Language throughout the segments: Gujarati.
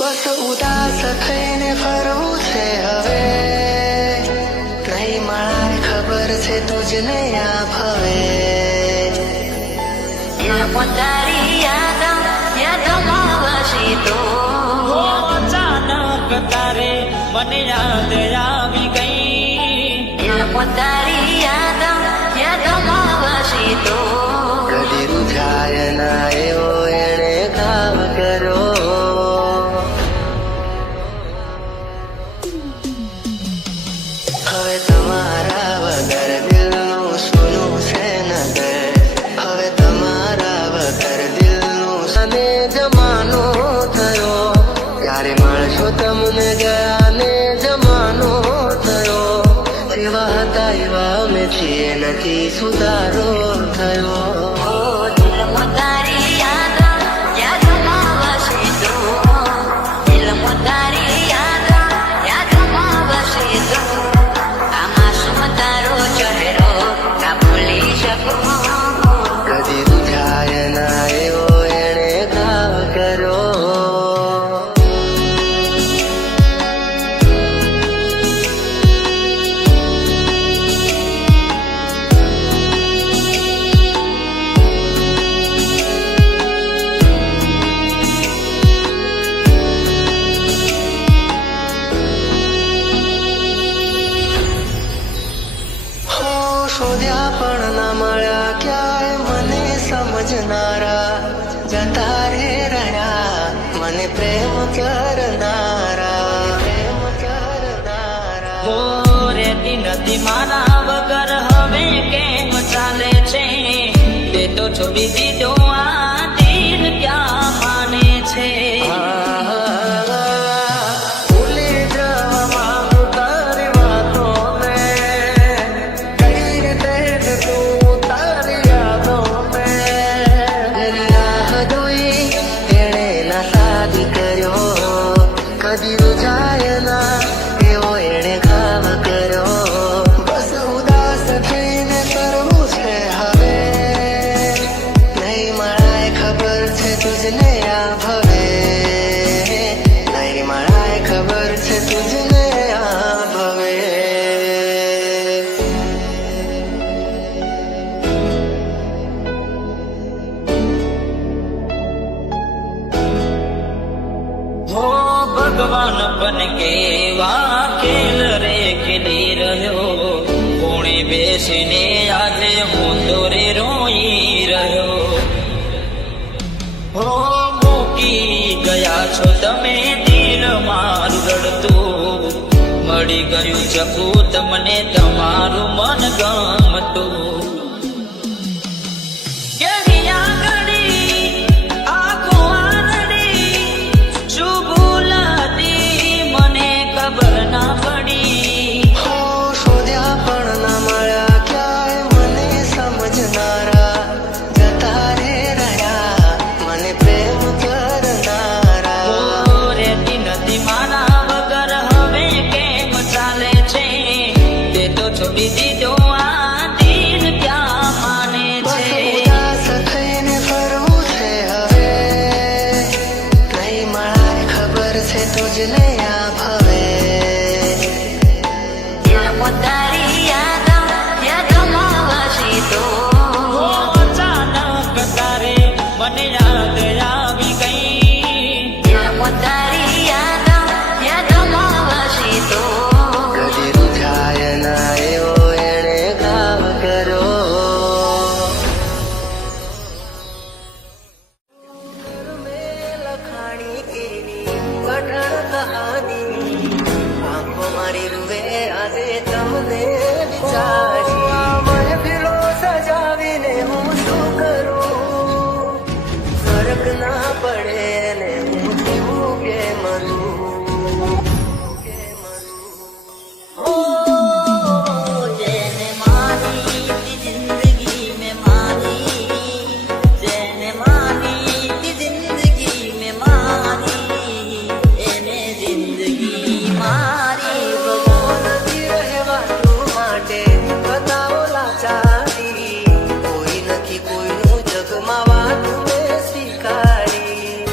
બસ ઉદાસ થઈને ફરવું છે હવે, નહીં મળાય ખબર છે તુજને આ ભવે. તારી યાદોમાં વસી તો અચાનક તારે મને યાદ આવી ગઈ. તારી યાદોમાં વસી તો કદી રૂઝાય ના એવો એણે કામ કરો. હવે તમારા વગર દિલનું સોનું છે નગર, હવે તમારા વગર દિલનું સને જમાનો થયો. ક્યારે મળશો તમને ગયા ને જમાનો થયો. જેવા હતા એવા અમે છીએ, નથી સુધારો થયો. તારી યાદોમાં વસી તો તારી યાદોમાં વસી તો આમાં શું તારો ચહેરો કા ભૂલી શકું. કદી રૂઝાય ના એવો એણે કામ કરો. શોધ્યા પણ ના મળ્યા ક્યાંય મને સમજનારા, જતા રે રહ્યા મને પ્રેમ કરનારા. હો રેતી નથી મારા વગર હવે કેમ ચાલે છે? તે તો છોડી દીધો આ દિલ ક્યાં માને છે? ભૂલી જવા માંગુ તારી વાતોને, કઈ રીતે તું તારી યાદોને. એની રાહ જોઈ એણે ના શાદી કર્યો, કદી રૂઝાય ના એવો એણે કામ કર્યો. બસ ઉદાસ થઈને કરવું છે હવે, નહીં મળાય ખબર છે તુજને આ ભવે. નહીં મળાય ખબર છે તુજને આ ભવે. હો ભગવાન બન કે વા ખેલ રે ખેલી રહ્યો, કોણે બેસીને આજે હું તો રે રોઈ રહ્યો. હો મૂકી ગયા છો તમે દિલ મારું રડતું, મળી ગયું ચકું તમને તમારું મન ગમતું. શોધ્યા પણ ના મળ્યા ક્યાંય મને સમજનારા, જતા રે રહ્યા મને પ્રેમ કરનારા. રેતી નથી મારા વગર હવે કેમ ચાલે છે? તે તો છોડી દીધો આ દિલ ક્યાં માને બસ છે? ઉદાસ થઈને ફરવું છે હવે, નહીં મળાય ખબર છે તુજને આ ભવે. તારી યાદોમાં વસી તો અચાનક તારે મને યાદ આવી ગઈ. તારી યાદોમાં વસી તો કદી રૂઝાય ના એવો એણે કામ કરો. લખાણી એવી કઠણ કહાની, આંખો મારી રૂવે આજે તમને વિચારી. મહેફિલો સજાવીને હું શું કરું? ફરક ના પડે ને હું જીવું કે મરું. જેને માની જિંદગી में मानी, જેને માની જિંદગી में मानी, એને જિંદગી મારી નથી રહેવાનું માટે બતાવો લાચારી, કોઈ નથી કોઈનું જગમાં વાત મેં સ્વીકારી.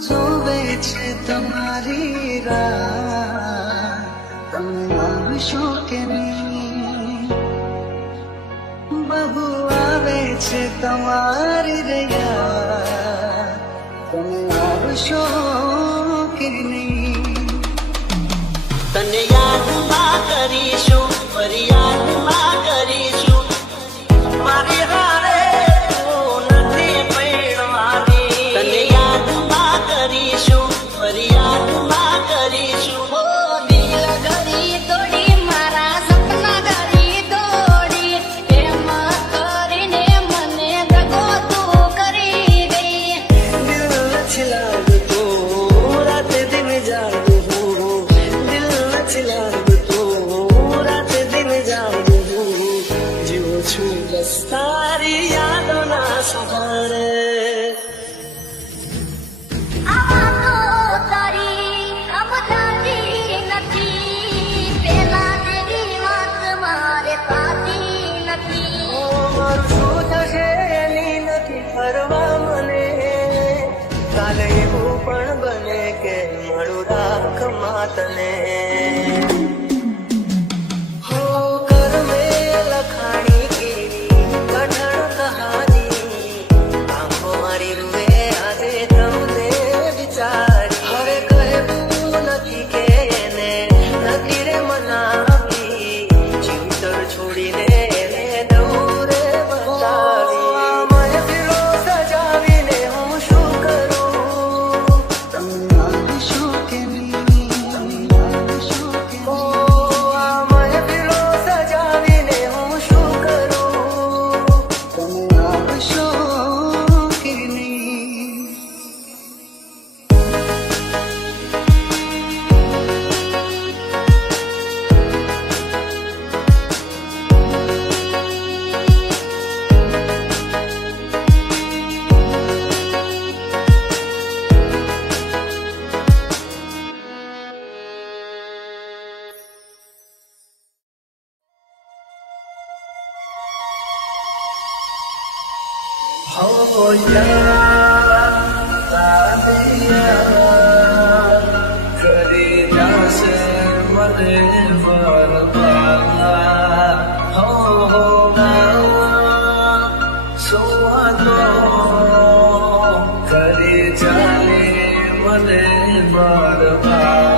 જોવે છે તમારી રાહ, તમે આવશો કે નહીં? બહુ આવે છે તમારી રૈયા, તમે આવશો કે નહીં? તને યાદમાં કરીશું, ફરિયાદમાં કરીશું, મારી હારે તું નથી પૈણવાની. તને યાદમાં કરીશું, ફરિયાદમાં કરીશું. ઓ દિલ ઘડી તોડી, મારા સપના ઘડી તોડી, એમ કરીને મને દગો તું કરી ગઈ. દિલ નથી લાગતું, રાતે દિન જાગું હું, દિલ નથી લાગતું, રાતે દિન જાગું હું, જીવું છું બસ તારી યાદોના સહારે. આ વાતો તારી સમજાતી નથી, પેલા જેવી વાત મારે થતી નથી. મારું શું થશે એની નથી ફરવા મને, કાલે એવું પણ બને કે મળું રાખમાં તને. હો કર મેં લખાણી કેવી કઠણ કહાની, આંખો મારી રૂએ આજે તમને વિચારી. હવે કહેવું નથી કે એને નથી રે મનાવી, જીવતર છોડીને એને દૂરે બતાવી. મહેફિલો સજાવીને હું શું કરું? તમે આવશો કે નહીં? ઓ આ મહેફિલો સજાવીને હું શું કરું? તમે આવશો કે નહીં? हो यार કરી જાશે મને બરબાદ. હો સુવાતો કરી જાને મને બરબાદ.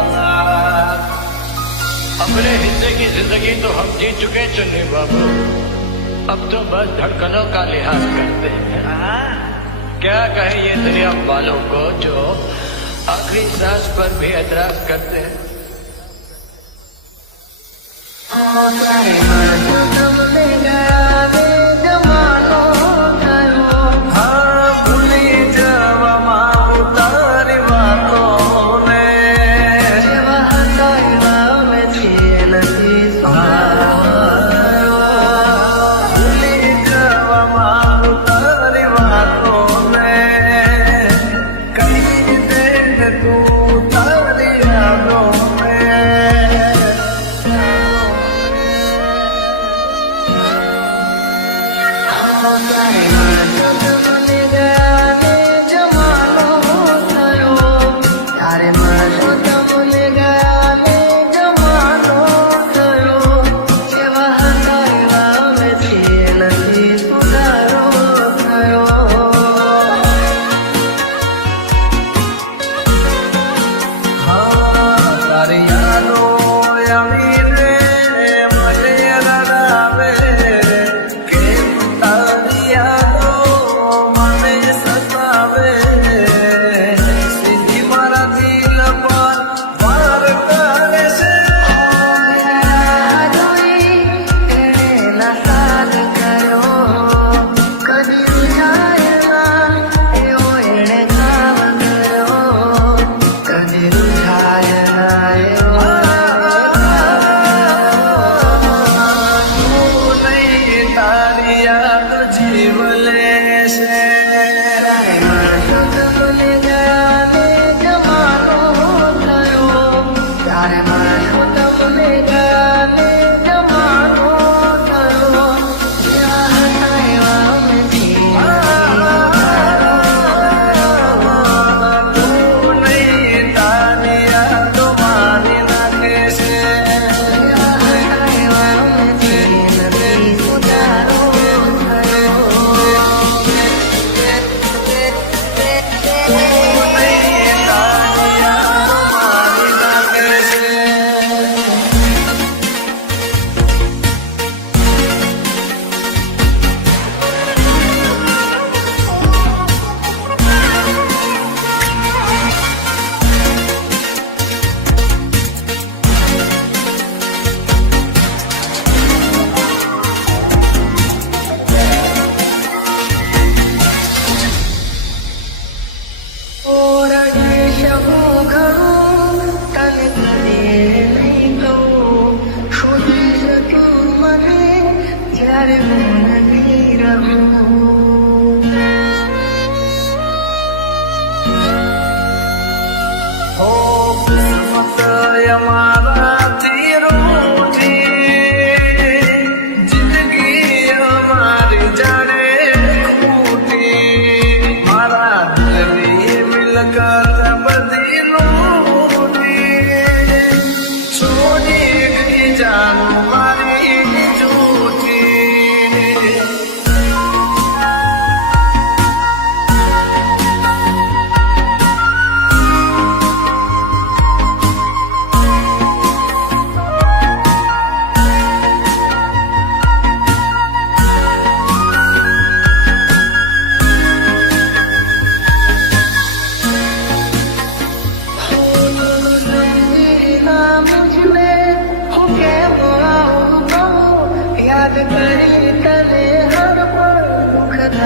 अपने हिस्से की जिंदगी तो हम जी चुके चुन्नी बाबू, अब तो बस धड़कनों का लिहाज करते हैं. क्या कहें ये दुनिया वालों को जो आखिरी सांस पर भी एतराज करते हैं. તમને ગયા રે જમાનો થયો, હા ભૂલી જવામાં તારી વાતોને, જેવા હતા એવા અમે છીએ નથી સારા. ભૂલી જવામાં તારી વાતોને, કઈ દે તું તારી યાદોને. તમને ગયા રે જમાનો થયો, ત્યારે મારો તમને ગયા રે જમાનો થયો, જેવા હતા એવા અમે છીએ નથી સુધારો થયો. હા તારી યાદો આવી રે મને રડાવે રે, કેમ તારી યાદો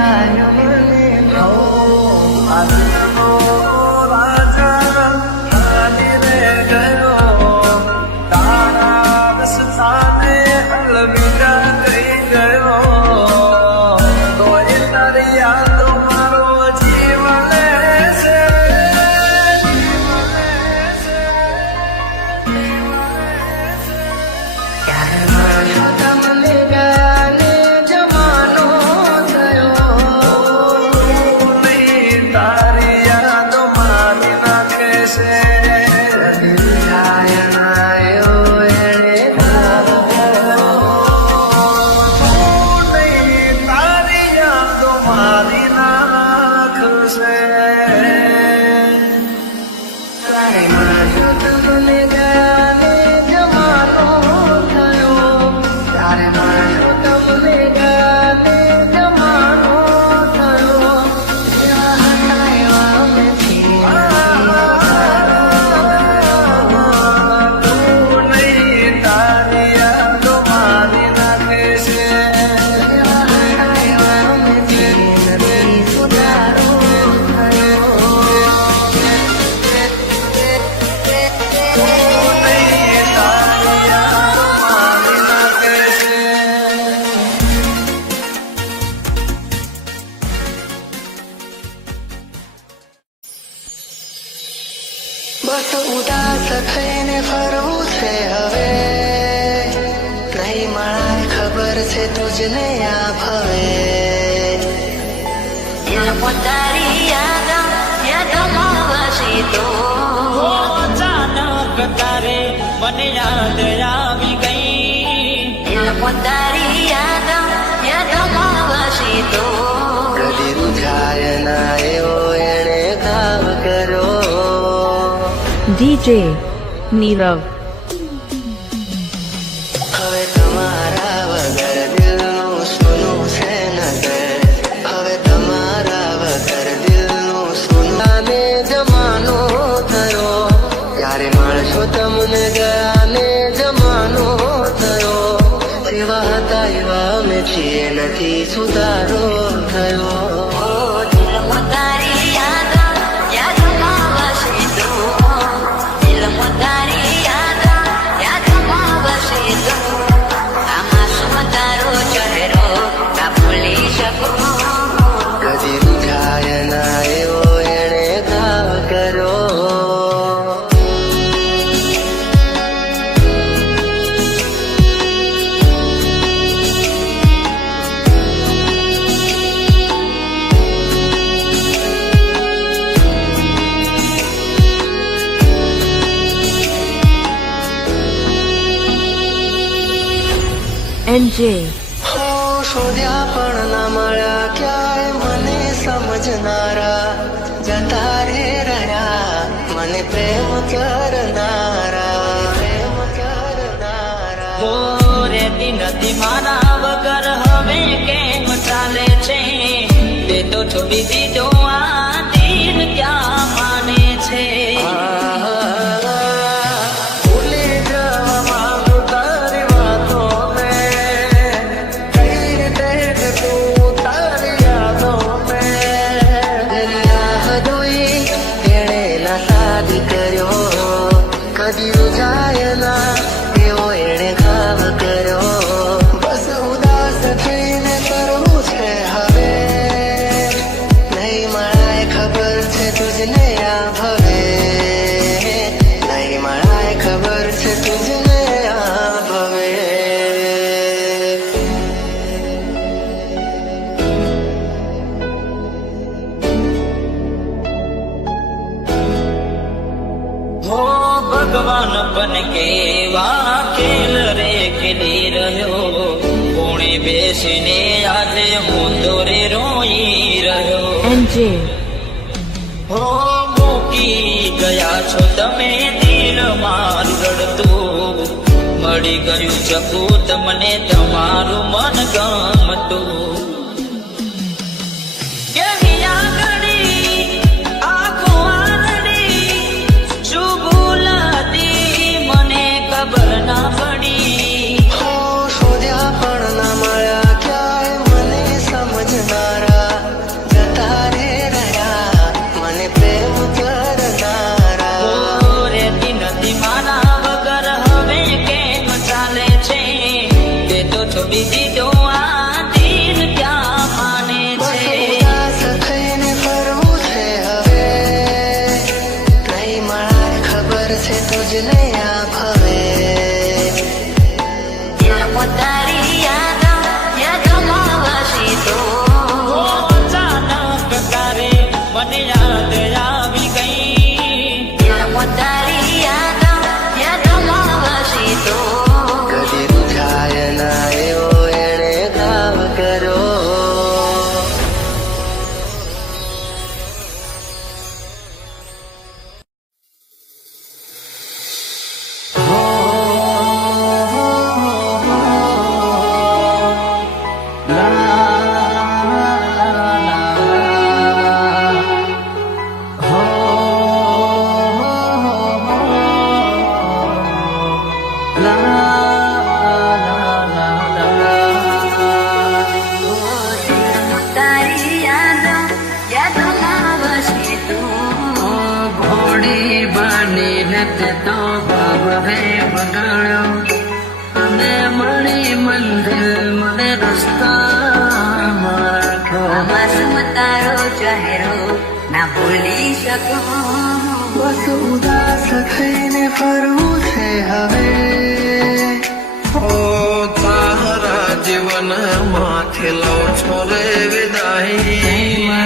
જાય મને આજનો રાજા હાલી રે ગયો તારા સાથે અલવિદા કહી ગયો તોય તારી યાદ મારો જીવન છે તમને ગાને જમાનો થયો તારી યાદ મારી નાખે છે તારી યાદ મારી નાખશે તમને ગાને જમાનો થયો તારે મારો તમને ગાને જમાનો થયો તું નહીં તારી યાદ મારી નાખે બસ ઉદાસ થઈને ફરવું છે હવે નહીં મળાય ખબર છે તુજને આ ભવે પોતારી યાદમાં વસી તો અચાનક તારે મને યાદ આવી ગઈ પોતારી યાદમાં વસી તો કદી રૂઝાય ના એવો એણે ઘાવ કર્યો DJ Nirav. હવે તમારા વગર દિલનું સોનું છે નગર હવે તમારા વગર દિલનું સોનું ને જમાનો થયો ત્યારે મળશો તમને ગાને જમાનો થયો જેવા હતા એવા અમે છીએ નથી સુધારો થયો પોતારી યાદમાં વસી તો પોતારી યાદમાં વસી તો આમાં શું તારો ચહેરો ના ભૂલી શકું કદી રૂઝાય ના એવો એણે ઘાવ કર્યો NJ. હો શોધ્યા પણ ના મળ્યા ક્યાંય મને સમજનારા જતા રે રહ્યા મને પ્રેમ કરનારા હો રેતી નથી મારા વગર હવે કેમ ચાલે છે તે તો છોડી દીધો આ દિલ ક્યાં માને છે ભૂલી જવા માંગુ તારી વાતોને કઈ રીતે તું તારી યાદોને હદોઈ એણે ના શાદી કર્યો કદી રૂઝાય ના એવો એણે ઘાવ કર્યો બસ ઉદાસ થઈને કરવું છે હવે નહીં મળાય ખબર છે તુજને આ ભવે નહીં મળાય ખબર છે તુજને આ ભવે હો ભગવાન બન કે ખેલ રે ખેલી રહ્યો કોણે બેસીને આજે હું દોરે રોઈ રહ્યો NJ. હો મૂકી ગયા છો તમે દિલ મારું રડતું મળી ગયું ચકું તમને તમારું મન ગમતું કેવી આગળી આંખો આંગળી શું ભૂલ હતી મને ખબર ના પડી હો શોધ્યા પણ ના મળ્યા ક્યાંય મને સમજનારા તો ભાવ હે બગાડ્યો અને મળી મંદિર મને રસ્તા માર્ગો આમાં તારો ચહેરો ના ભૂલી શકું બસ ઉદાસ થઈને ફરવું છે હવે ઓ તારા જીવન માંથી લો છો રે વિદાય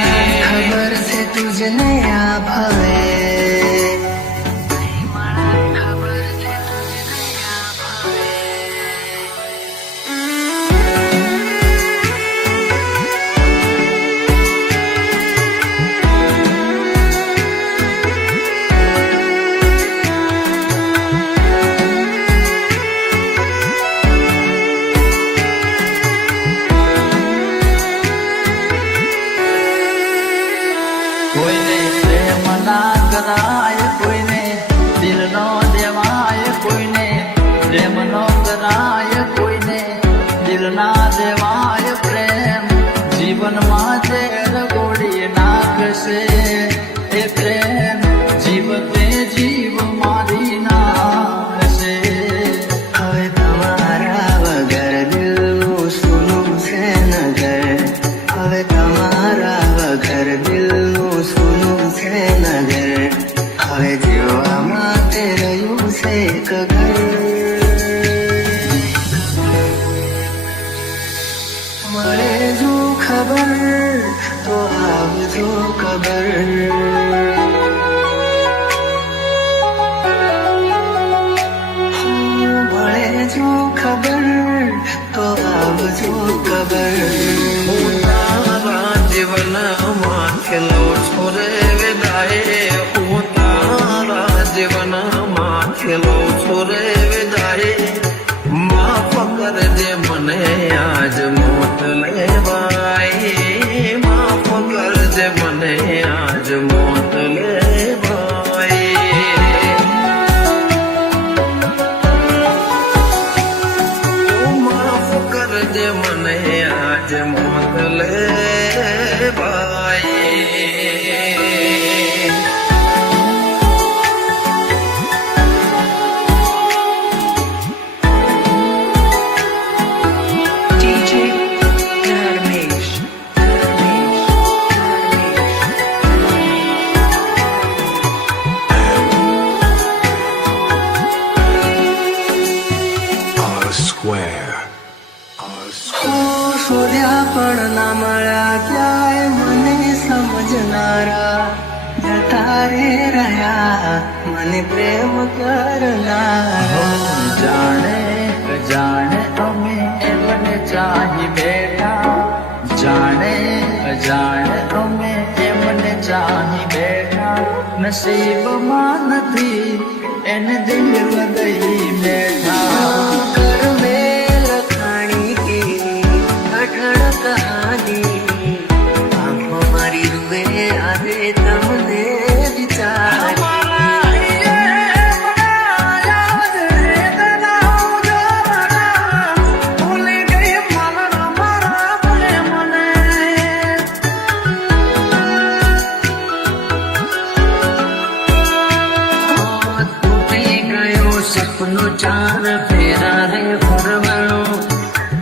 ખબર છે તુજને આ ભાવે કોઈને પ્રેમ ના કરાય કોઈને દિલ નો દેવાય કોઈને પ્રેમ નો કરાય કોઈને દિલ ના દેવાય પ્રેમ જીવનમાં ઝેર ગોળી નાખશે એ પ્રેમ જીવતે જીવ મારી નાખશે હવે તમારા વગર દિલનું સૂનું છે નગર હવે તમારા વગર દિલનું સૂનું છે નગર હવે જીવવા માટે રહ્યું છે એક ઘર મળે જો ખબર તો આવજો ખબર મળે જો ખબર તો આવજો ખબર તારા જીવન માંથી લો છો રે વિદાય હું તારા જીવન માંથી લો છો રે વિદાય માફ કરજે મને આજ મોત લેવાય માફ કરજે મને આજ મોત લેવાય માફ કરજે મને આજ મોત લેવાય DJ Dharmesh શોધ્યા પણ ના મળ્યા ક્યાંય મને સમજનારા જતા રે રહ્યા મને પ્રેમ કરનારા જાણે જાણે અમે એમને ચાહી બેઠા જાણે જાણે અમે એમને ચાહી બેઠા નસીબમાં નથી એને દિલ લગઈ બેઠા कर में लखानी की अठड़ कहानी आंखों मारी रुए आवे तमने विचार સપનો ચાર ફેરા રે ફરવાનો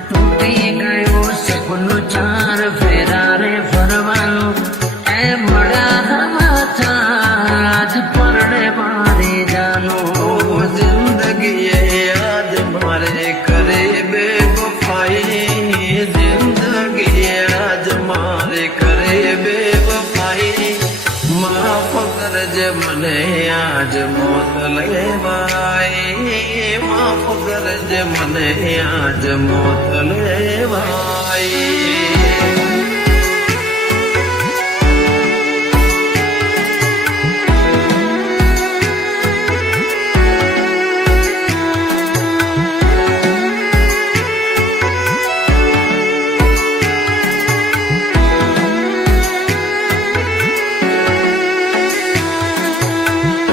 તૂટી ગયો સપનો ચાર ફેરા રે ફરવાનો એ મળ્યા આજ પરણે મારે જાનો जिंदगी याद मारे करे बेवफाई जिंदगी याद मारे करे बेवफाई माफ करजे મને આજ મોત લેવાય માફ કરજે મને આજ મોત લેવાય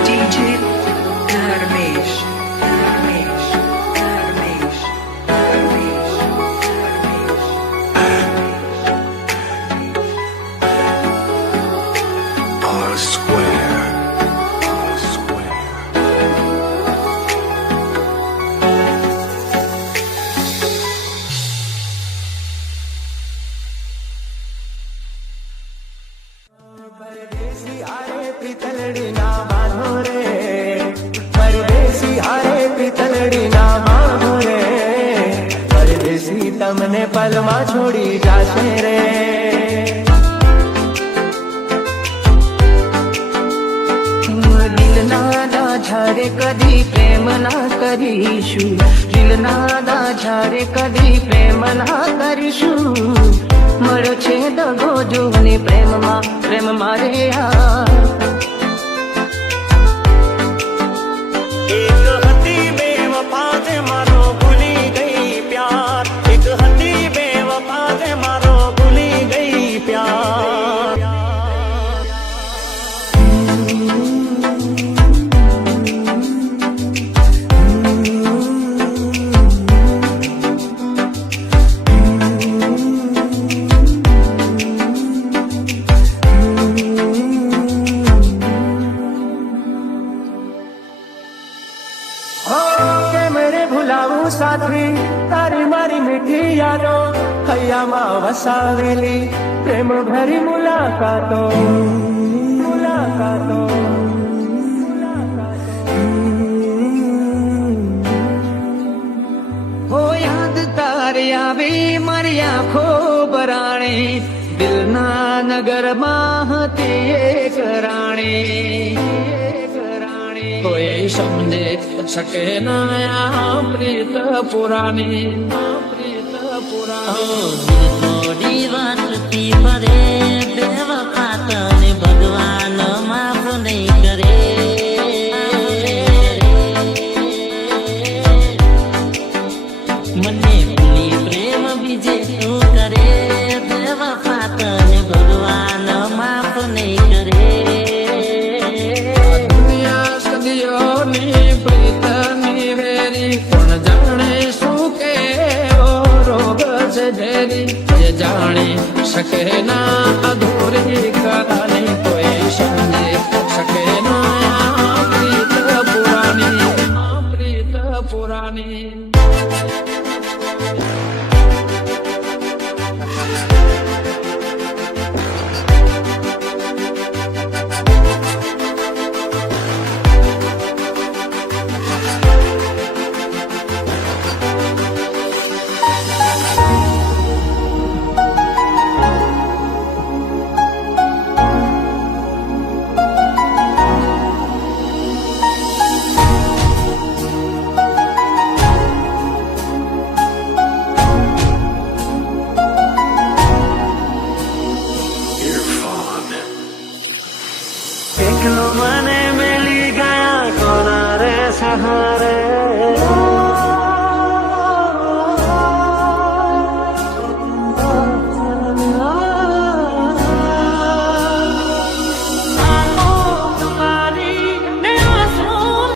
DJ Dharmesh Dharmesh Dharmesh Dharmesh Dharmesh પિતલડી ના બાંધો રે પરદેશી હારે પિતલડી ના બાંધો રે પરદેશી તમને પલમાં છોડી જાશે રે દિલના દાઝારે કદી પ્રેમ ના કરીશું દિલના દાઝારે કદી પ્રેમ ના કરીશું મળ્યો છે દગો જોને પ્રેમ મારે એક હતી બેવફા તે મારો ભૂલી ગઈ પ્યાર એક હતી બેવફા તે મારો ભૂલી ગઈ પ્યાર ભૂલાવું સાથી તારી મારી મીઠી યાદો હૈયામાં વસાવેલી પ્રેમ ભરી મુલાકાતો હો યાદ તારી આવી મારી આંખો બરાણે દિલના નગરમાં હતી એક રાણી કોઈ સમજે શકે ના પ્રીત પુરાની થોડી વાતથી ફરે બેવફા તને ભગવાન માફ નહીં કરે મને ભૂલી પ્રેમ બીજે તું કરે બેવફા તને ભગવાન માફ નહીં કરે સદીઓની પ્રીતની વેરી કોણ જાણે શું કેવો રોગ છે ઝેરી એ જાણી શકે ના